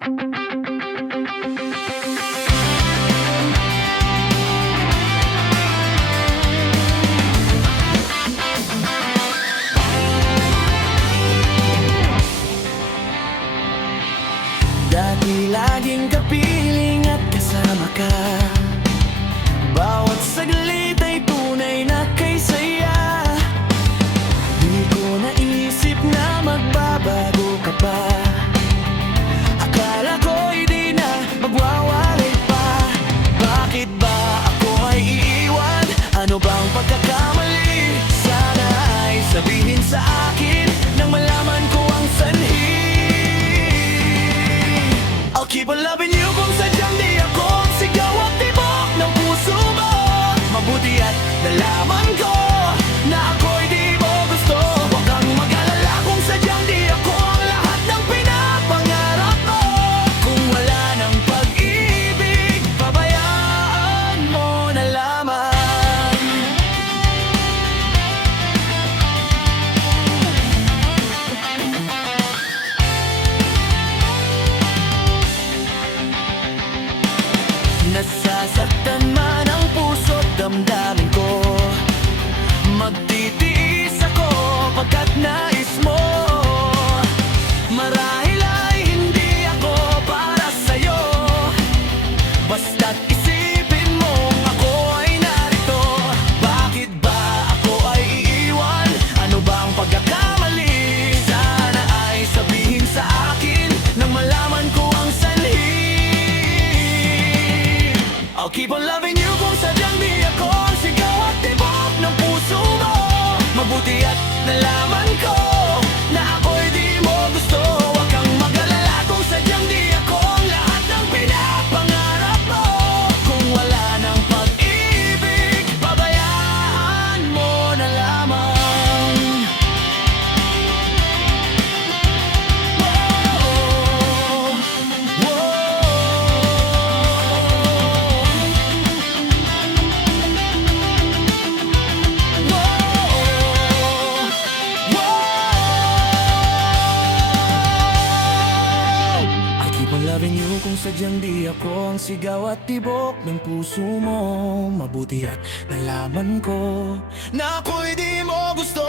Dati laging kapiling at kasama ka. Bawat saglit ay tunay na kay saya. Di ko naisip na magbabago ka pa. Akala ko'y di na magwawari pa. Bakit ba ako ay iiwan? Ano bang pagkakamali? Sana ay sabihin sa akin nang malaman ko ang sanhi. I'll keep on loving you kung sadyang di ako ang sigaw at tibok ng puso mo. Mabuti at nalaman ko na ako'y di mo gusto. Huwag kang mag-alala kung sadyang di ako ang lahat ng pinapangarap mo. Kung wala ng pag-ibig, pabayaan mo na lamang. Nasasaktan man ang puso't damdamin ko. Magtitiis ako pagkat nais mo. Marahil ay hindi ako para sa'yo. Basta't isipin mong ako ay narito. Bakit ba ako ay iiwan? Ano ba ang pagkakamali? Sana ay sabihin sa akin nang malaman ko ang sanhi. I'll keep on loving you kung sadyang di ako ang sigaw at tibok ng puso mo. Mabuti at nalaman ko na ako'y di mo gusto. Huwag kang mag-alala kung sadyang di ako ang lahat ng pinapangarap mo. Kung wala ng pag-ibig, pabayaan mo na lamang. Whoa, whoa. Loving you kung sadyang di ako ang sigaw at tibok ng puso mo. Mabuti at nalaman ko na ako'y di mo gusto.